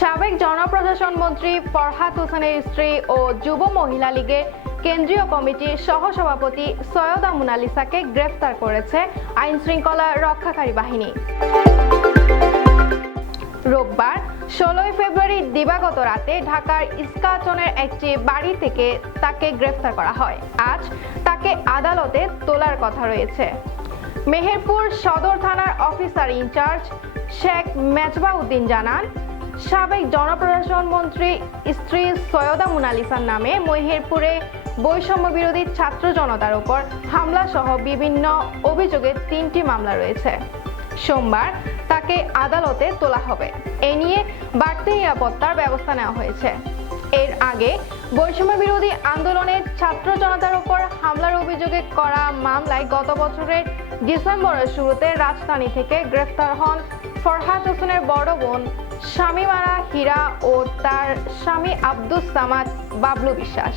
সাবেক জনপ্রশাসন মন্ত্রী ফরহাদ হোসেনের স্ত্রী ও যুব মহিলা লীগের কেন্দ্রীয় কমিটির সহসভাপতি সৈয়দা মোনালিসাকে গ্রেফতার করেছে আইন শৃঙ্খলা রক্ষাকারী বাহিনী। রোববার ষোলোই ফেব্রুয়ারি দিবাগত রাতে ঢাকার ইস্কাচনের একটি বাড়ি থেকে তাকে গ্রেফতার করা হয়। আজ তাকে আদালতে তোলার কথা রয়েছে। মেহেরপুর সদর থানার অফিসার ইনচার্জ শেখ মেজবা উদ্দিন জানান সাবেক জনপ্রশাসন মন্ত্রী স্ত্রী সৈয়দা মোনালিসার নামে মহিরপুরে বৈষম্য বিরোধী ছাত্র জনতার উপর হামলা সহ বিভিন্ন অভিযোগে তিনটি মামলা রয়েছে। সোমবার তাকে আদালতে তোলা হবে। এ নিয়ে বাড়তি নিরাপত্তার ব্যবস্থা নেওয়া হয়েছে। এর আগে বৈষম্য বিরোধী আন্দোলনের ছাত্র জনতার উপর হামলার অভিযোগে করা মামলায় গত বছরের ডিসেম্বরের শুরুতে রাজধানী থেকে গ্রেফতার হন ফরহাদ হোসেনের বড় বোন স্বামীমারা হীরা ও তার স্বামী আব্দুস সামাদ বাবলু বিশ্বাস।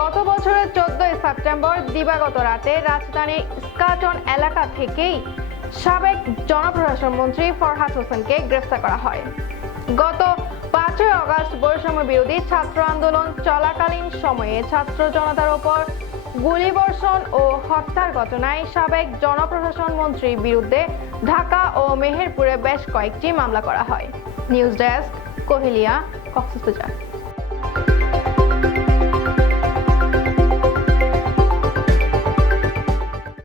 গত বছরের চোদ্দই সেপ্টেম্বর দিবাগত রাতে রাজধানীর স্কাটন এলাকা থেকেই সাবেক জনপ্রশাসন মন্ত্রী ফরহাদ হোসেনকে গ্রেফতার করা হয়। গত পাঁচই আগস্ট বৈষম্য বিরোধী ছাত্র আন্দোলন চলাকালীন সময়ে ছাত্র জনতার ওপর গুলিবর্ষণ ও হত্যার ঘটনায় সাবেক জনপ্রশাসন মন্ত্রীর বিরুদ্ধে ঢাকা ও মেহেরপুরে বেশ কয়েকটি মামলা করা হয়। News desk Kohelia Cox's Bazar.